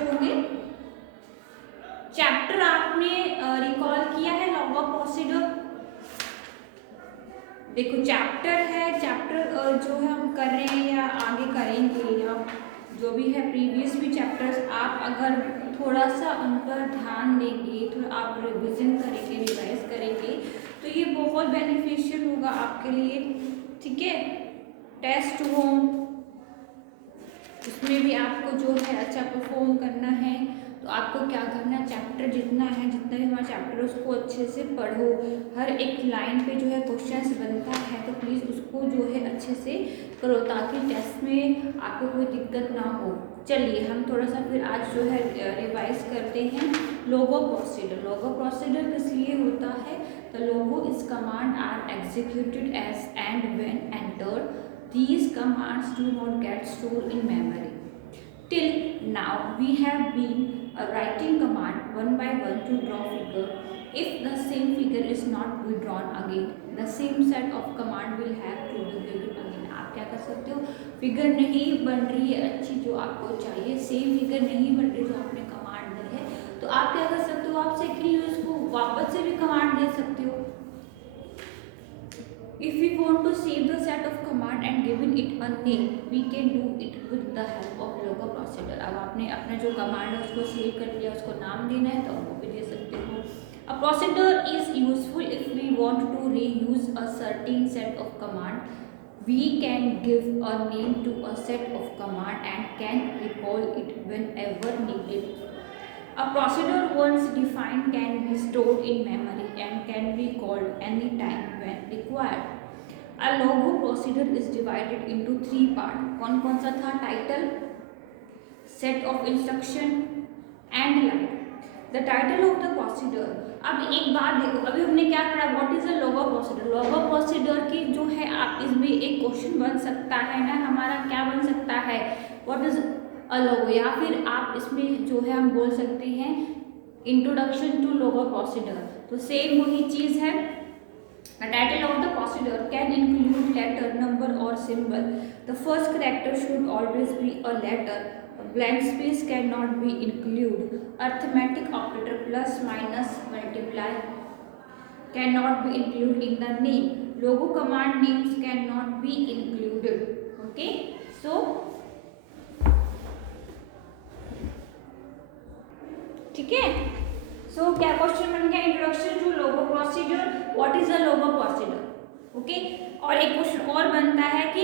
चैप्टर होंगे। चैप्टर आपने रिकॉल किया है लॉग ऑफ प्रोसीजर। देखो चैप्टर है, चैप्टर जो है हम कर रहे हैं या आगे करेंगे या जो भी है प्रीवियस भी चैप्टर्स आप अगर थोड़ा सा उन पर ध्यान देंगे, थोड़ा आप रिविजन करेंगे, रिवाइज करेंगे तो ये बहुत बेनिफिशियल होगा आपके लिए। ठीक है, टेस्ट होम उसमें भी आपको जो है अच्छा परफॉर्म करना है तो आपको क्या करना है, चैप्टर जितना है, जितना भी हमारा चैप्टर उसको अच्छे से पढ़ो। हर एक लाइन पे जो है क्वेश्चंस बनता है तो प्लीज़ उसको जो है अच्छे से करो ताकि टेस्ट में आपको कोई दिक्कत ना हो। चलिए हम थोड़ा सा फिर आज जो है रिवाइज करते हैं। लोगो प्रोसीजर, लोगो प्रोसीजर किस लिए होता है? The Logo is command are executed as and when entered. These commands do not get stored in memory. Till now, we have been writing command one by one to draw figure. If the same figure is not withdrawn again, the same set of command will have to be given again. आप क्या कर सकते हो? फिगर नहीं बन रही है अच्छी जो आपको चाहिए, सेम फिगर नहीं बन रही जो आपने कमांड दी है, तो आप क्या कर सकते हो? आप सेकेंड यूज को वापस से भी कमांड दे सकते हो। If we want to save the set of command and given it a name, we can do it with the help of logo procedure. अब आपने अपना जो कमांड है उसको सेव कर लिया, उसको नाम देना है तो वो भी दे सकते हो। A procedure is useful if we want to reuse a certain set of command. We can give a name to a set of command and can recall it whenever needed. A procedure once defined can be stored in memory and can be called anytime when required. A logo procedure is divided into three parts. कौन कौन सा था? Title, set of instruction and line. The title of the procedure. अब एक बात देखो, अभी हमने क्या पढ़ा? What is a logo procedure? लोगो प्रोसीजर की जो है आप इसमें एक क्वेश्चन बन सकता है ना हमारा, क्या बन सकता है? व्हाट इज अ लोगो, या फिर आप इसमें जो है हम बोल सकते हैं इंट्रोडक्शन टू लोगो प्रोसीजर। तो सेम वही चीज है। The title of the procedure can include letter, number or symbol. The first character should always be a letter. A blank space cannot be included. Arithmetic operator plus, minus, multiply cannot be included in the name. Logo command names cannot be included. Okay, so ठीक है। सो क्या question बन गया? Introduction to logo procedure, what is a logo procedure. Okay, और एक question और बनता है कि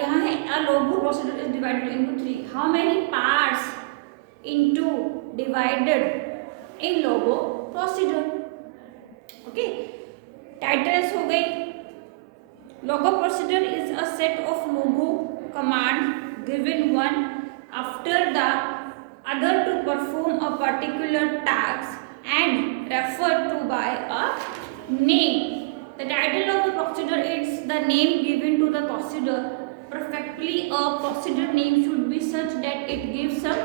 यहाँ है a logo procedure is divided into three. How many parts into divided in logo procedure? Okay, titles हो गई। Logo procedure is a set of logo command given one after the other to perform a particular task and referred to by a name. The title of the procedure is the name given to the procedure. Perfectly, a procedure name should be such that it gives some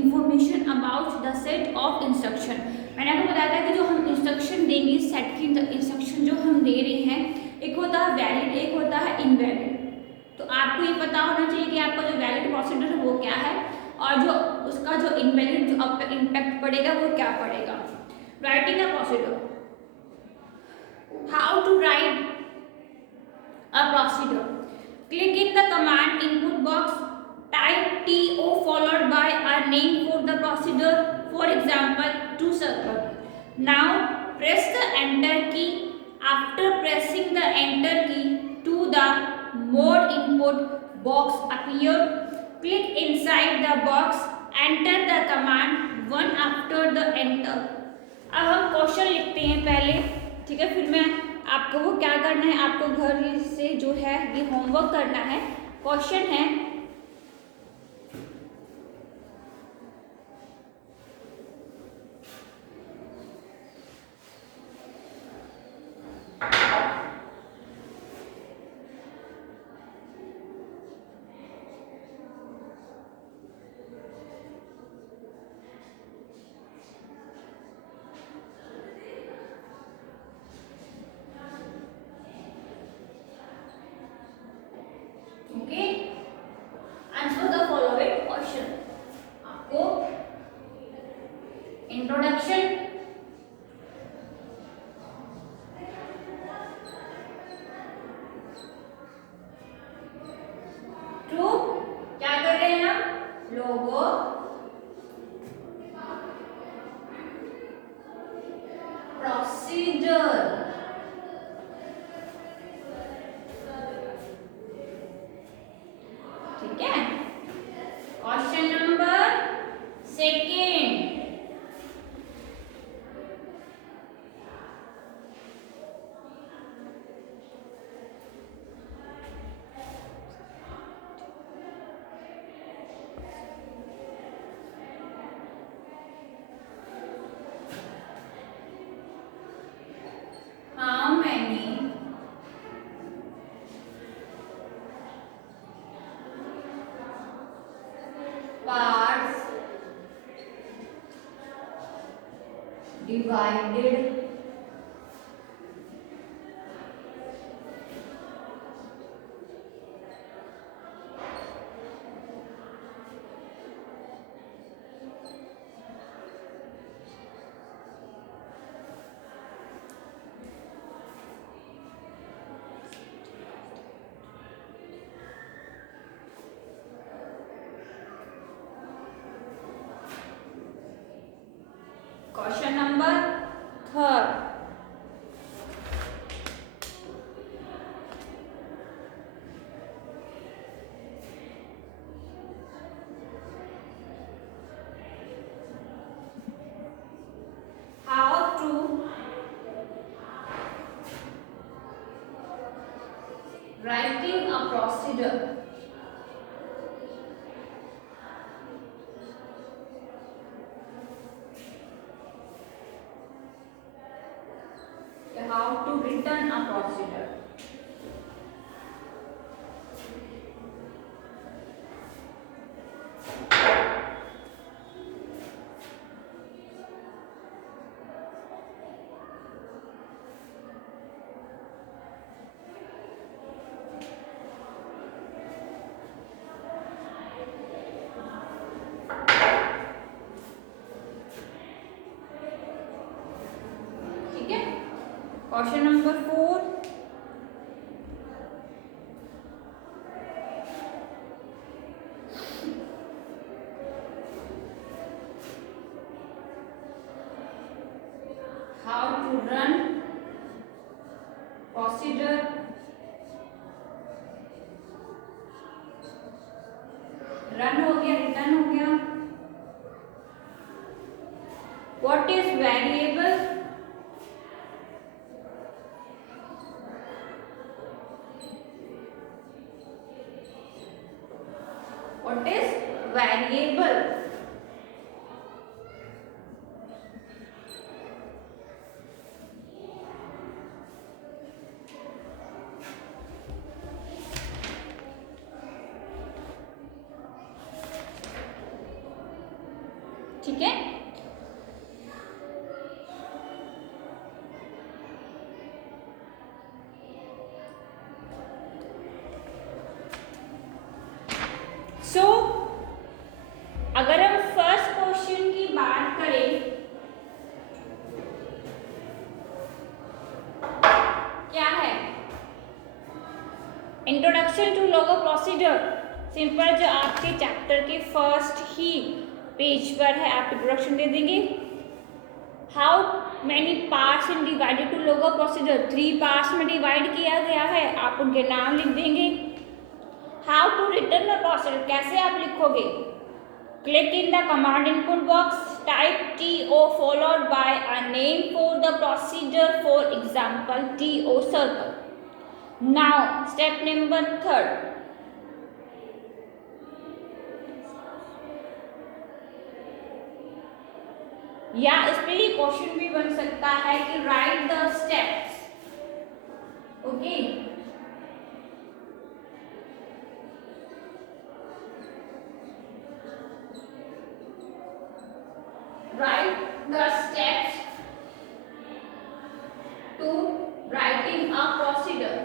information about the set of instruction. मैंने आपको बताया था कि जो हम इंस्ट्रक्शन देंगे, सेट की इंस्ट्रक्शन जो हम दे रहे हैं, एक होता है वैलिड, एक होता है इनवैलिड। तो आपको ये पता होना चाहिए कि आपका जो वैलिड प्रोसीजर है वो क्या है और जो उसका जो इनवैलिड जो अब इम्पैक्ट पड़ेगा वो क्या पड़ेगा। Writing a procedure, how to write a procedure. Click in the command input box, type TO followed by a name for the procedure, for example to circle. Now press the enter key. After pressing the enter key to the mode input box appear. Click inside the box, enter the command one after the enter. अब हम क्वेश्चन लिखते हैं पहले, ठीक है, फिर मैं आपको वो क्या करना है, आपको घर से जो है ये होमवर्क करना है। क्वेश्चन है है। Question number second, how many parts divided question number third, how to writing a procedure how to return a procedure। ठीक है। Question number four, how to run procedure run हो गया, रिटर्न हो गया। What is variable, what is variable. ठीक है। सो अगर हम फर्स्ट क्वेश्चन की बात करें, क्या है, introduction to logo procedure, simple जो आपके चैप्टर के फर्स्ट ही पेज पर है, आप इंट्रोडक्शन दे देंगे। How many parts in divided to logo procedure, 3 parts में डिवाइड किया गया है, आप उनके नाम लिख देंगे। How to return the procedure, कैसे आप लिखोगे, click in the command input box, type TO followed by a name for the procedure, for example TO circle। Now step number third, या इस पे ही क्वेश्चन भी बन सकता है कि right the steps. Okay, write the steps to writing a procedure।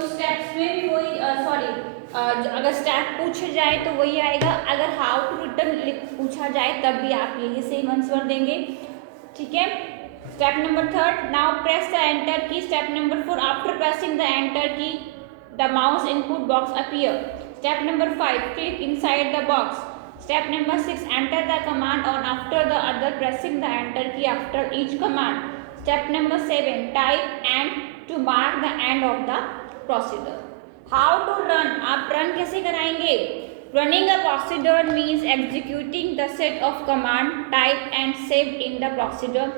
तो स्टेप्स में भी वही अगर स्टेप पूछा जाए तो वही आएगा, अगर हाउ टू रिटर्न पूछा जाए तब भी आप यही सेम आंसर देंगे। ठीक है। Step number 3, now press the enter key. Step number 4, after pressing the enter key the mouse input box appear. Step number 5, click inside the box. Step number 6, enter the command on after the other pressing the enter key after each command. Step number 7, type and to mark the end of the procedure. How to run? आप run कैसे कराएंगे? Running a procedure means executing the set of command type and saved in the procedure.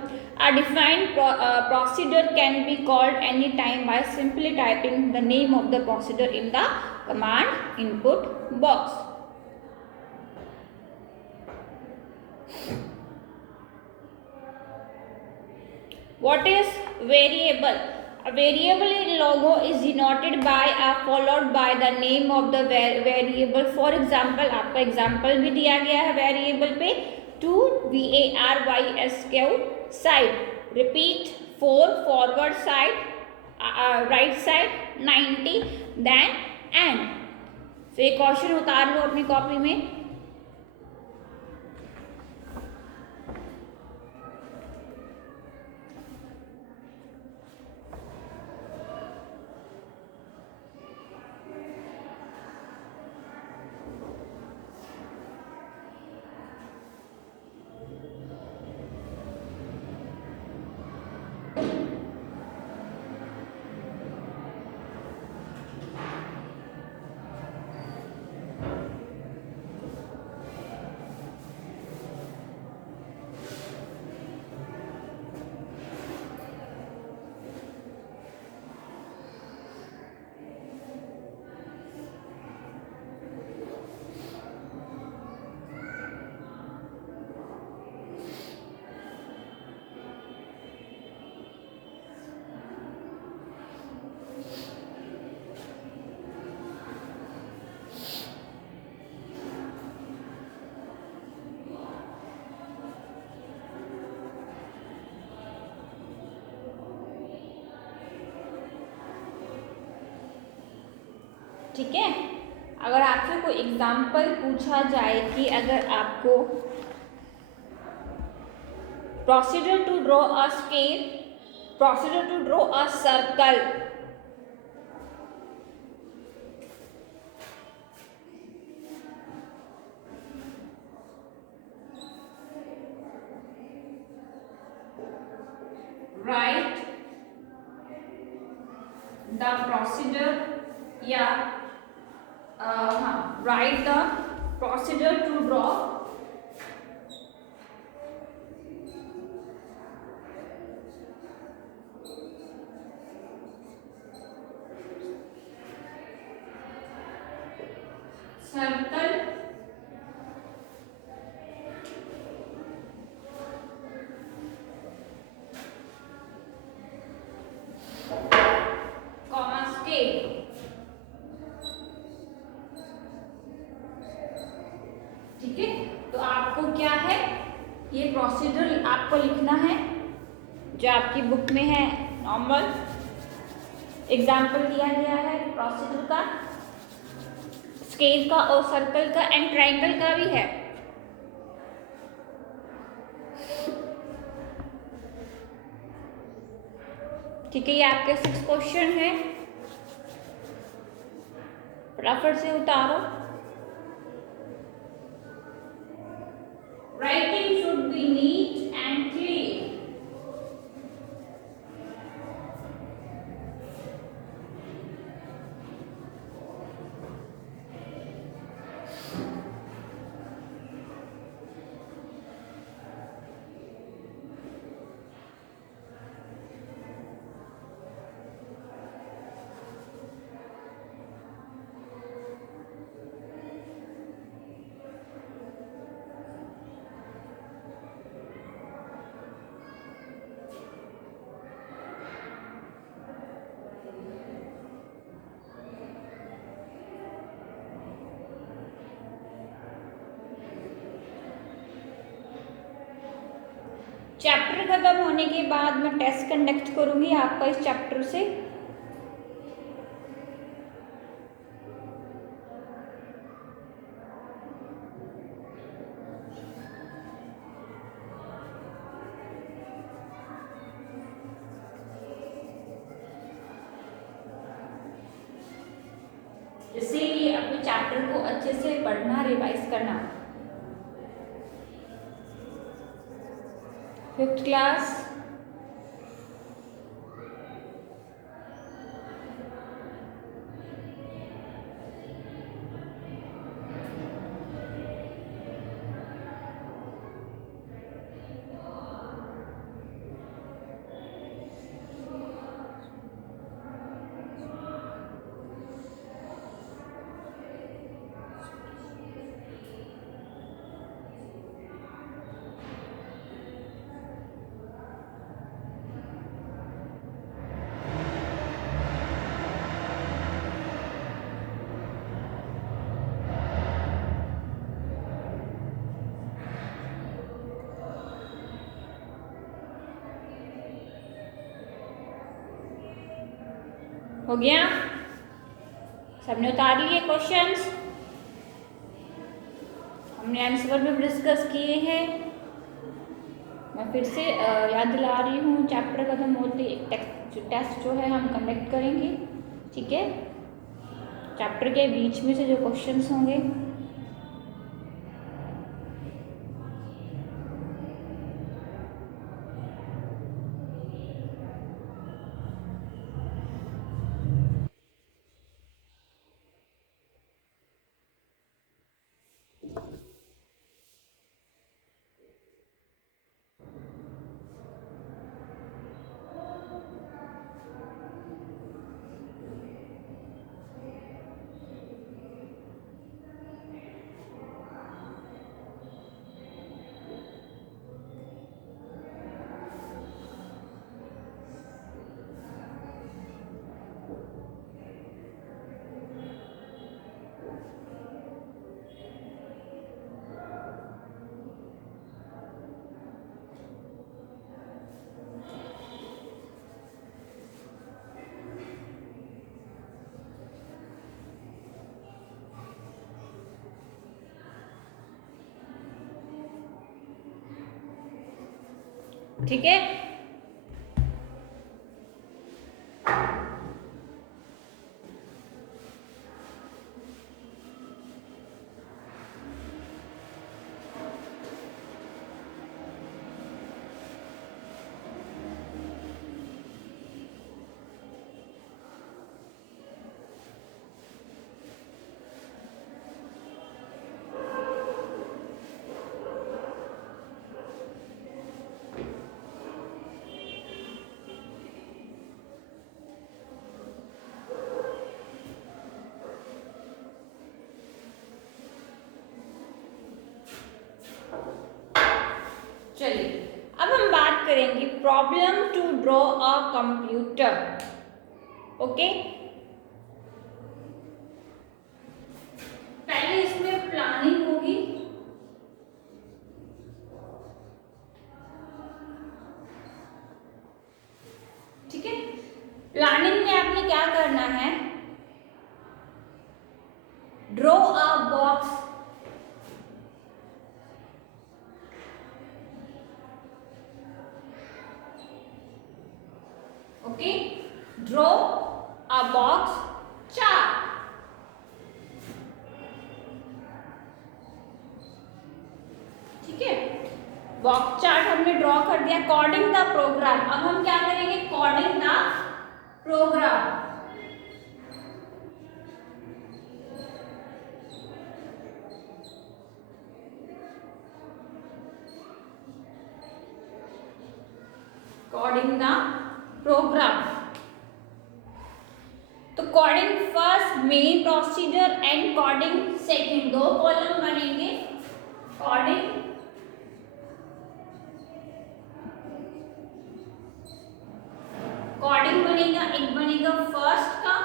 A defined procedure can be called anytime by simply typing the name of the procedure in the command input box. What is variable? A variable in logo is denoted by a followed by the name of the variable. For example, आपका example भी दिया गया है variable पे, to VARYSQ side, repeat 4 forward side, right side 90, then end. तो ये क्वेश्चन उतार लो अपनी कॉपी में। ठीक है। अगर आपसे कोई एग्जाम्पल पूछा जाए कि अगर आपको procedure to draw a scale, procedure to draw a circle, write the procedure या write the procedure to draw circle comma scale। ठीक है। तो आपको क्या है, ये प्रोसीजर आपको लिखना है जो आपकी बुक में है, नॉर्मल एग्जाम्पल दिया गया है प्रोसीजर का, स्केल का और सर्कल का एंड ट्रायंगल का भी है। ठीक है। ये आपके 6 क्वेश्चन है, फटाफट से उतारो। Writing should be neat and clean. Chapter खत्म होने के बाद मैं टेस्ट कंडक्ट करूंगी आपका इस चैप्टर से। अच्छे से पढ़ना, रिवाइज करना। 5th क्लास हो गया? सबने उतार लिए क्वेश्चंस? हमने आंसर भी डिस्कस किए हैं। मैं फिर से याद दिला रही हूँ, चैप्टर खत्म होते एक टेस्ट जो है हम कंडक्ट करेंगे, ठीक है? चैप्टर के बीच में से जो क्वेश्चंस होंगे ठीक है? चलिए अब हम बात करेंगे problem to draw a computer. Okay, पहले इसमें प्लानिंग होगी, ठीक है? प्लानिंग में आपने क्या करना है, draw a box, okay, draw a box chart, ठीक है? बॉक्स चार्ट हमने ड्रॉ कर दिया अकॉर्डिंग द प्रोग्राम। अब हम क्या करेंगे, according the program, according the program. तो coding first main procedure and coding second, दो कॉलम बनेंगे, कोडिंग कोडिंग बनेगा, एक बनेगा फर्स्ट का,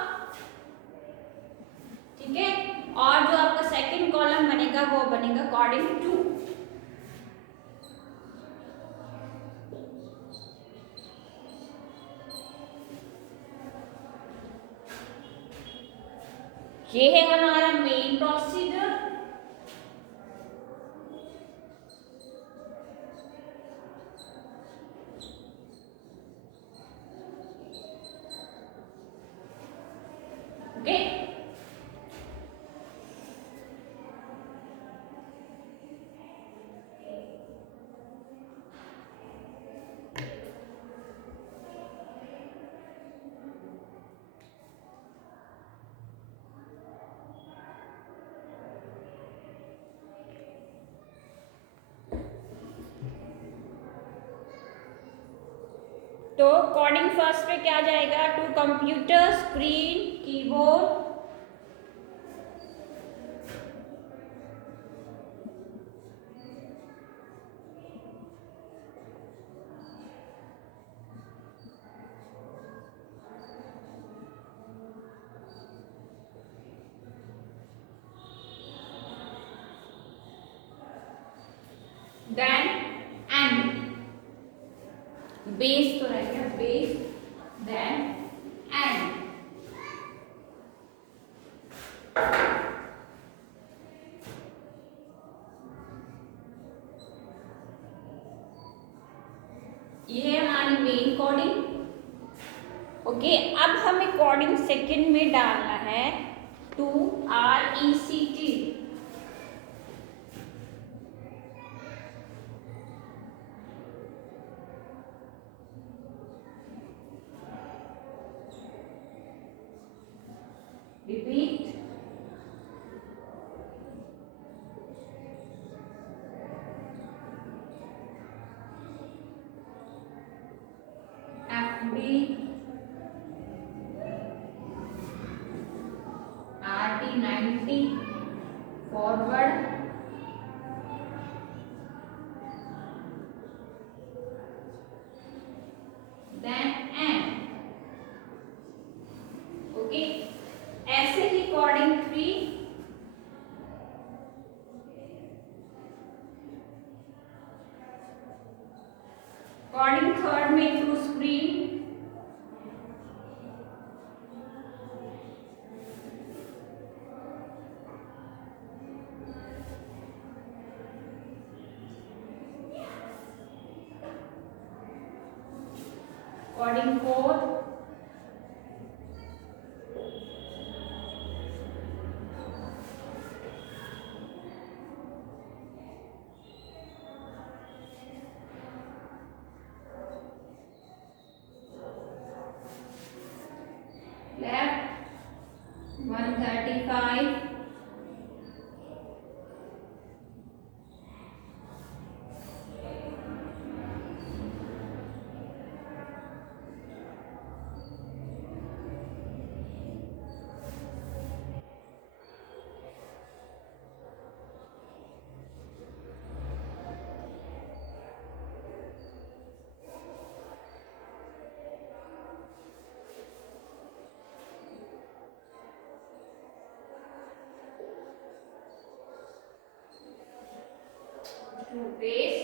ठीक है? और जो आपका सेकंड कॉलम बनेगा वो बनेगा कोडिंग टू। ये है हमारा मेन प्रोसीजर, ओके? तो कोडिंग फर्स्ट पे क्या जाएगा, to computer screen keyboard then end, base तो रहेगा बेस, देन एंड, ये है हमारी मेन कोडिंग। ओके, अब हमें कोडिंग सेकंड में डालना है to RECT, repeat, FB RT90 forward, then end. Okay, ऐसे ही कोडिंग 3, कोडिंग थर्ड में to screen, coding 4, left 135, to base,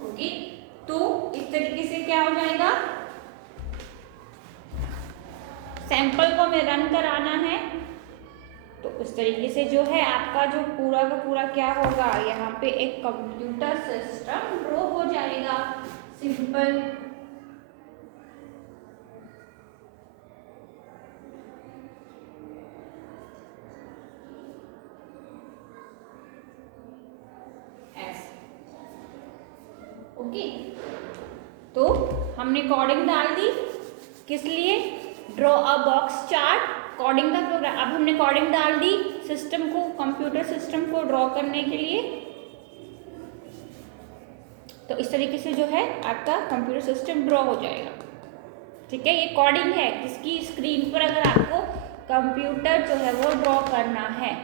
okay. तो इस तरीके से क्या हो जाएगा, सैंपल को हमें रन कराना है, तो उस तरीके से जो है आपका जो पूरा का पूरा क्या होगा, यहाँ पे एक कंप्यूटर सिस्टम ड्रॉ हो जाएगा, सिंपल। ओके, तो हमने कोडिंग डाल दी, किस लिए, draw a box chart, coding का प्रोग्राम। अब हमने कोडिंग डाल दी सिस्टम को, कंप्यूटर सिस्टम को ड्रॉ करने के लिए। तो इस तरीके से जो है आपका कंप्यूटर सिस्टम ड्रॉ हो जाएगा। ठीक है, ये कोडिंग है, किसकी, स्क्रीन पर अगर आपको कंप्यूटर जो है वो ड्रॉ करना है।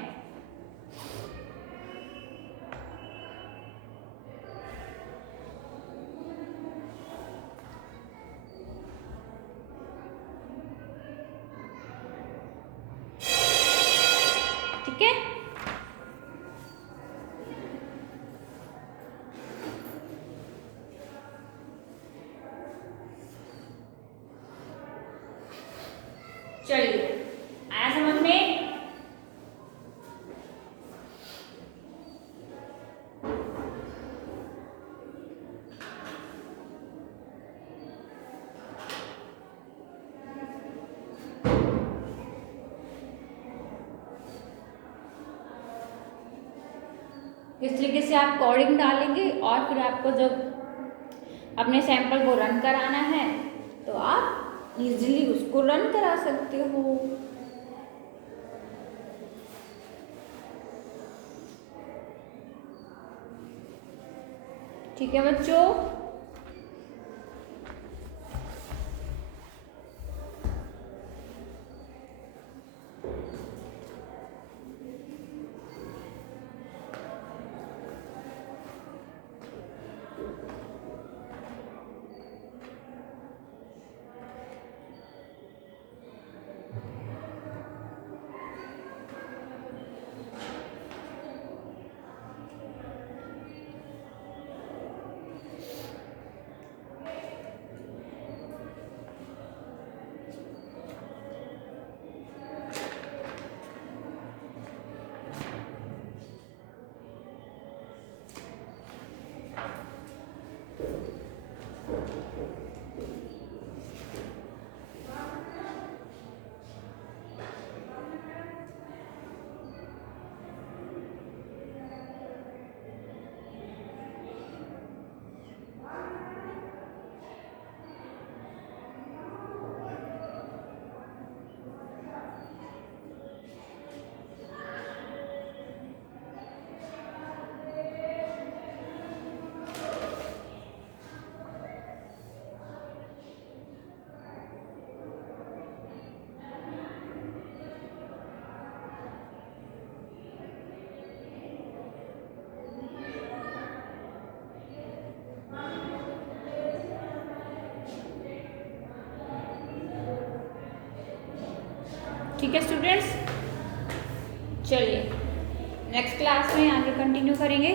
ठीक है, चलिए आया समझ में। इस तरीके से आप कोडिंग डालेंगे और फिर आपको जब अपने सैंपल को रन कराना है तो आप इजीली उसको रन करा सकते हो। ठीक है बच्चों। ठीक है स्टूडेंट्स, चलिए नेक्स्ट क्लास में आगे कंटिन्यू करेंगे।